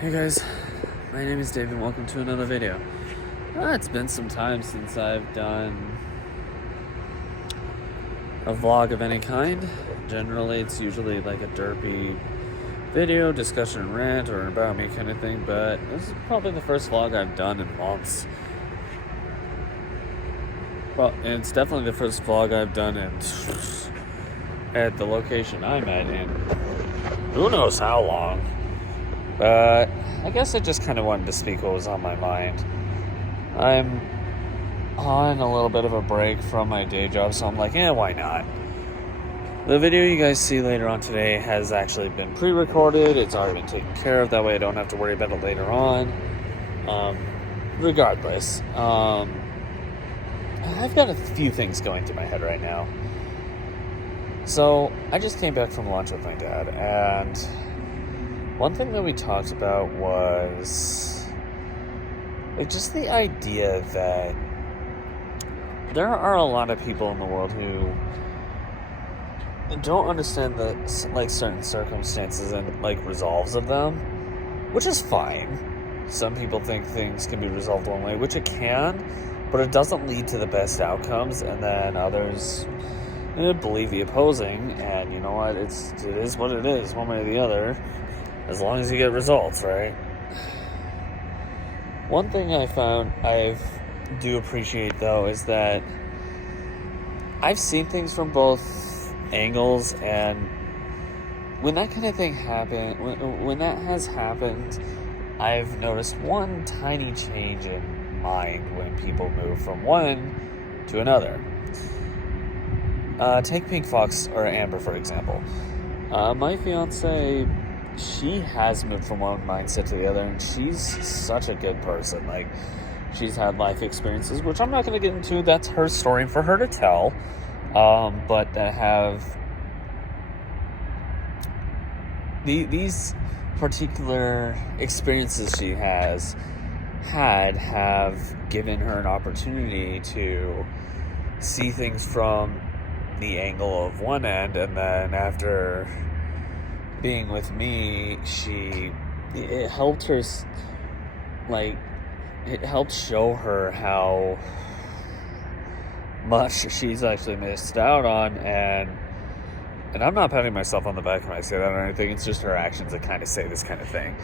Hey guys, my name is Dave and welcome to another video. It's been some time since I've done a vlog of any kind. Generally, it's usually like a derpy video, discussion, rant, or about me kind of thing, but this is probably the first vlog I've done in months. Well, and it's definitely the first vlog I've done at the location I'm at in who knows how long. But I guess I just kind of wanted to speak what was on my mind. I'm on a little bit of a break from my day job, so I'm like, why not? The video you guys see later on today has actually been pre-recorded. It's already been taken care of. That way I don't have to worry about it later on. Regardless, I've got a few things going through my head right now. So I just came back from lunch with my dad, and one thing that we talked about was like just the idea that there are a lot of people in the world who don't understand the like certain circumstances and like resolves of them, which is fine. Some people think things can be resolved one way, which it can, but it doesn't lead to the best outcomes, and then others believe the opposing, and you know what, it is what it is, one way or the other. As long as you get results, right? One thing I do appreciate, though, is that I've seen things from both angles, and when that kind of thing when that has happened, I've noticed one tiny change in mind when people move from one to another. Take Pink Fox or Amber, for example. My fiance, she has moved from one mindset to the other, and she's such a good person. Like, she's had life experiences, which I'm not going to get into. That's her story for her to tell. But that have these particular experiences she has have given her an opportunity to see things from the angle of one end, and then after being with me, it helped her, it helped show her how much she's actually missed out on, and I'm not patting myself on the back when I say that or anything. It's just her actions that kind of say this kind of thing,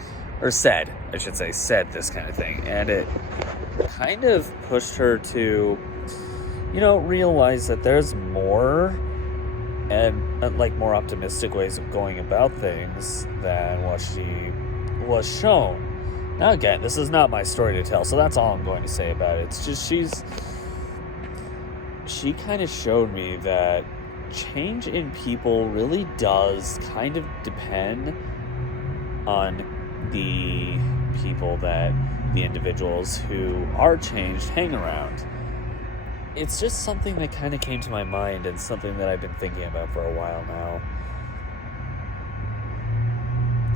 or said this kind of thing, and it kind of pushed her to, realize that there's more and more optimistic ways of going about things than what she was shown. Now again, this is not my story to tell, so that's all I'm going to say about it. It's just she kind of showed me that change in people really does kind of depend on the people that the individuals who are changed hang around. It's just something that kind of came to my mind, and something that I've been thinking about for a while now.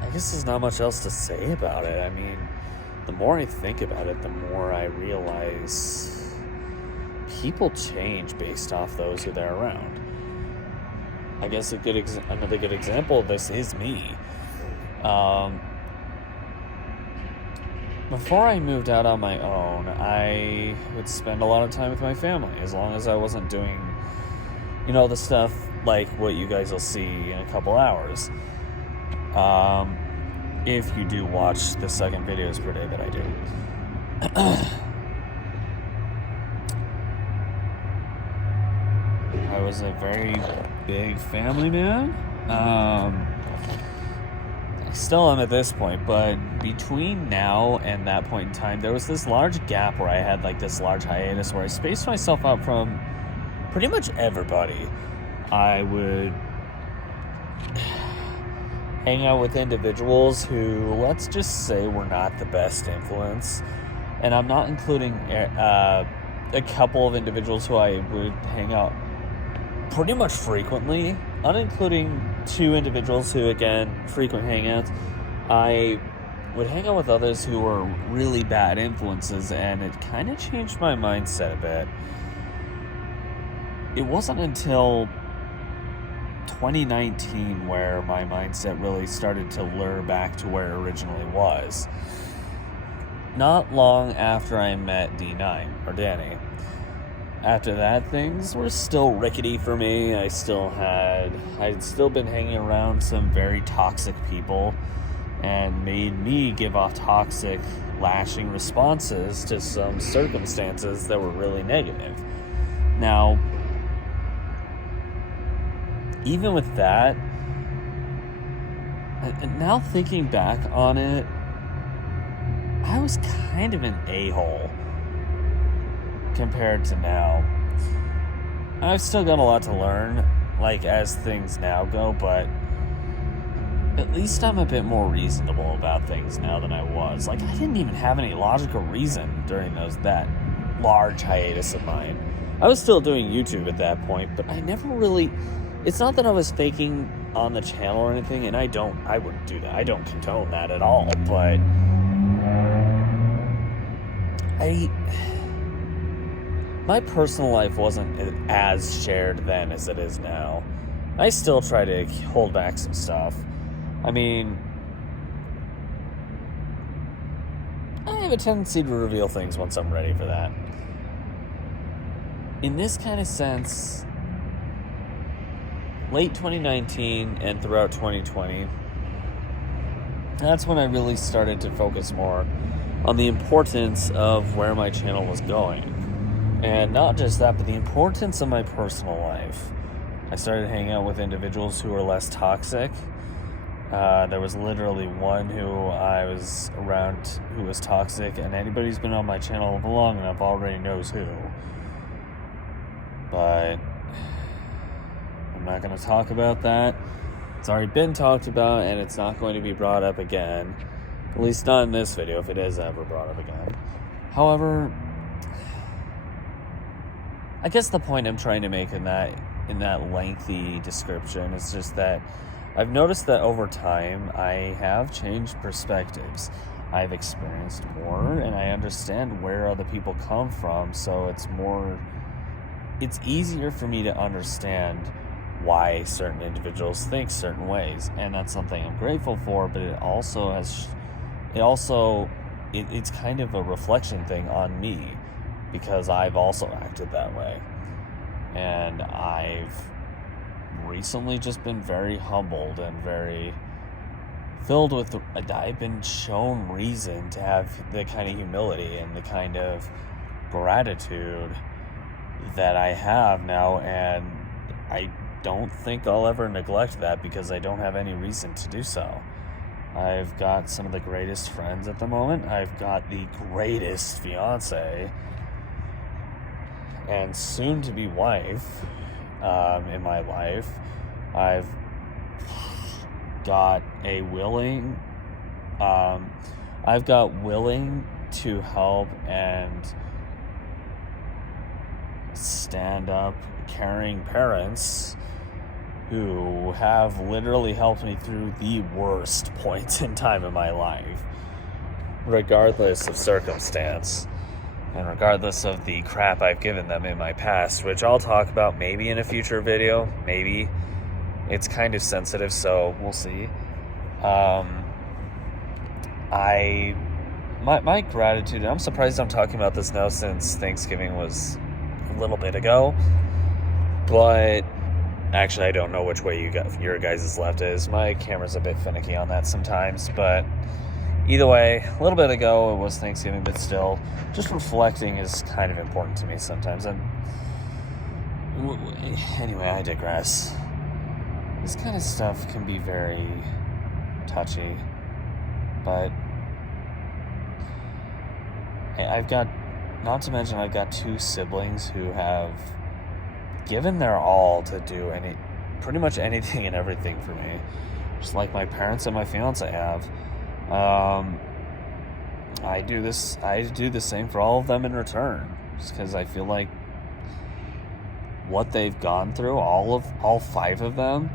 I guess there's not much else to say about it. I mean, the more I think about it, the more I realize people change based off those who they're around. I guess another good example of this is me. Before I moved out on my own, I would spend a lot of time with my family, as long as I wasn't doing, the stuff like what you guys will see in a couple hours. If you do watch the second videos per day that I do. I was a very big family man. I still am at this point, but between now and that point in time, there was this large gap where I had this large hiatus where I spaced myself out from pretty much everybody. I would hang out with individuals who, let's just say, were not the best influence. And I'm not including a couple of individuals who I would hang out pretty much frequently, not including two individuals who, again, frequent hangouts. I would hang out with others who were really bad influences, and it kind of changed my mindset a bit. It wasn't until 2019 where my mindset really started to lure back to where it originally was. Not long after I met D9, or Danny. After that, things were still rickety for me. I'd still been hanging around some very toxic people, and made me give off toxic, lashing responses to some circumstances that were really negative. Now, even with that, and now thinking back on it, I was kind of an a-hole compared to now. I've still got a lot to learn, like, as things now go, but at least I'm a bit more reasonable about things now than I was. Like, I didn't even have any logical reason during that large hiatus of mine. I was still doing YouTube at that point, but I never really... It's not that I was faking on the channel or anything, and I wouldn't do that. I don't condone that at all, but my personal life wasn't as shared then as it is now. I still try to hold back some stuff. I mean, I have a tendency to reveal things once I'm ready for that. In this kind of sense, late 2019 and throughout 2020, that's when I really started to focus more on the importance of where my channel was going. And not just that, but the importance of my personal life. I started hanging out with individuals who were less toxic. There was literally one who I was around who was toxic, and anybody who's been on my channel long enough already knows who. But I'm not going to talk about that. It's already been talked about, and it's not going to be brought up again. At least not in this video, if it is ever brought up again. However, I guess the point I'm trying to make in that lengthy description is just that I've noticed that over time I have changed perspectives. I've experienced more, and I understand where other people come from, so it's easier for me to understand why certain individuals think certain ways, and that's something I'm grateful for, but it's kind of a reflection thing on me, because I've also acted that way. And I've recently just been very humbled and very filled with I've been shown reason to have the kind of humility and the kind of gratitude that I have now, and I don't think I'll ever neglect that, because I don't have any reason to do so. I've got some of the greatest friends at the moment. I've got the greatest fiance and soon-to-be wife in my life. I've got willing to help and stand up, caring parents who have literally helped me through the worst points in time in my life, regardless of circumstance. And regardless of the crap I've given them in my past, which I'll talk about maybe in a future video, maybe. It's kind of sensitive, so we'll see. My gratitude, I'm surprised I'm talking about this now since Thanksgiving was a little bit ago, but actually I don't know which way your guys' left is. My camera's a bit finicky on that sometimes, but either way, a little bit ago it was Thanksgiving, but still, just reflecting is kind of important to me sometimes. Anyway, I digress. This kind of stuff can be very touchy, but I've got 2 siblings who have given their all to do pretty much anything and everything for me, just like my parents and my fiance have. I do the same for all of them in return, just because I feel like what they've gone through, all 5 of them,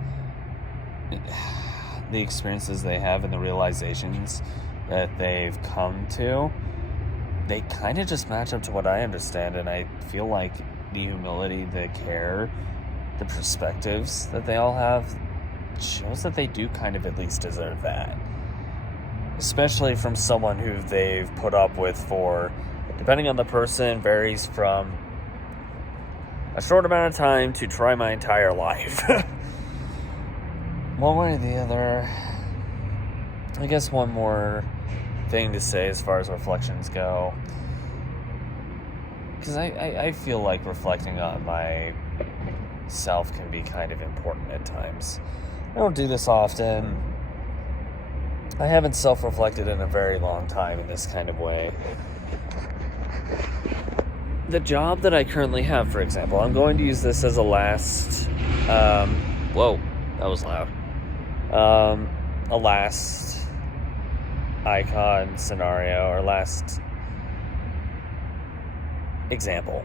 the experiences they have and the realizations that they've come to, they kind of just match up to what I understand, and I feel like the humility, the care, the perspectives that they all have shows that they do kind of at least deserve that. Especially from someone who they've put up with for, depending on the person, varies from a short amount of time to try my entire life. One way or the other, I guess one more thing to say as far as reflections go, because I feel like reflecting on myself can be kind of important at times. I don't do this often. I haven't self-reflected in a very long time in this kind of way. The job that I currently have, for example, I'm going to use this as a last, whoa, that was loud. A last icon scenario, or last example.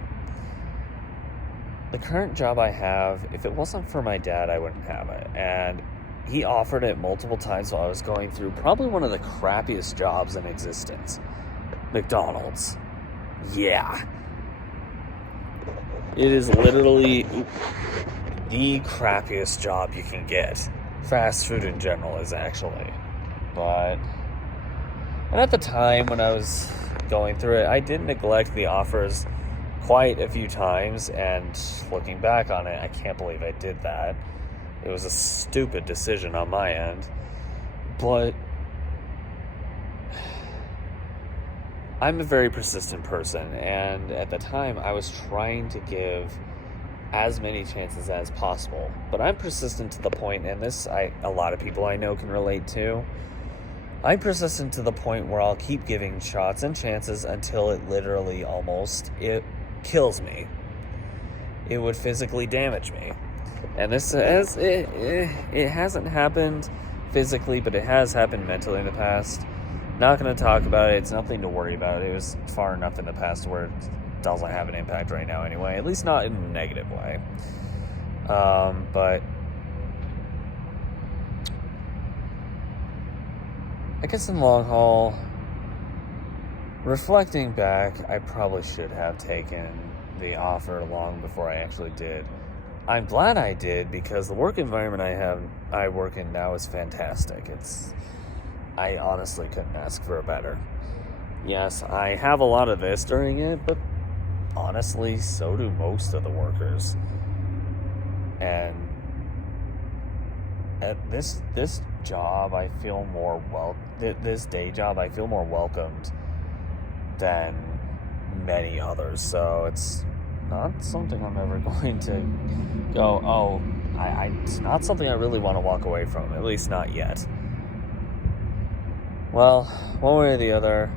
The current job I have, if it wasn't for my dad, I wouldn't have it. And he offered it multiple times while I was going through probably one of the crappiest jobs in existence. McDonald's. Yeah. It is literally the crappiest job you can get. Fast food in general is actually. And at the time when I was going through it, I did neglect the offers quite a few times, and looking back on it, I can't believe I did that. It was a stupid decision on my end, but I'm a very persistent person, and at the time I was trying to give as many chances as possible, but I'm persistent to the point, and this a lot of people I know can relate to. I'm persistent to the point where I'll keep giving shots and chances until it literally it kills me. It would physically damage me. And this it hasn't happened physically, but it has happened mentally in the past. Not going to talk about it. It's nothing to worry about. It was far enough in the past where it doesn't have an impact right now anyway. At least not in a negative way. But I guess in the long haul, reflecting back, I probably should have taken the offer long before I actually did. I'm glad I did, because the work environment I work in now is fantastic. I honestly couldn't ask for a better. Yes, I have a lot of this during it, but honestly, so do most of the workers. And at this job, I feel more this day job, I feel more welcomed than many others. So it's not something I'm ever going to go, it's not something I really want to walk away from, at least not yet. Well, one way or the other,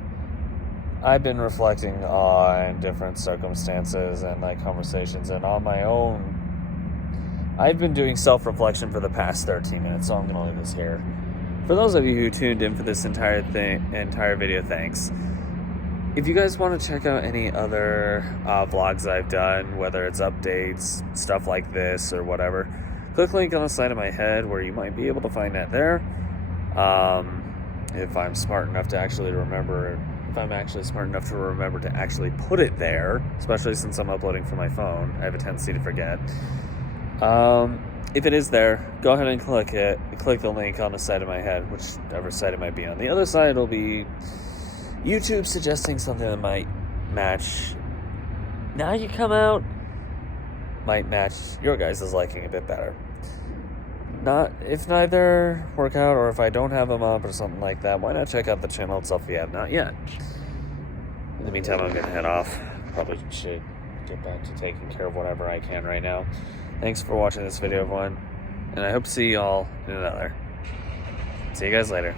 I've been reflecting on different circumstances and conversations, and on my own, I've been doing self-reflection for the past 13 minutes, so I'm going to leave this here. For those of you who tuned in for this entire video, thanks. If you guys want to check out any other vlogs I've done, whether it's updates, stuff like this, or whatever, click the link on the side of my head where you might be able to find that there. If I'm smart enough to actually remember, if I'm actually smart enough to remember to actually put it there, especially since I'm uploading from my phone, I have a tendency to forget. If it is there, go ahead and click it. Click the link on the side of my head, whichever side it might be on. The other side will be YouTube suggesting something that might match Now You Come Out, might match your guys' liking a bit better. If neither work out, or if I don't have them up or something like that, why not check out the channel itself if you have not yet. In the meantime, I'm going to head off. Probably should get back to taking care of whatever I can right now. Thanks for watching this video, everyone, and I hope to see you all in another. See you guys later.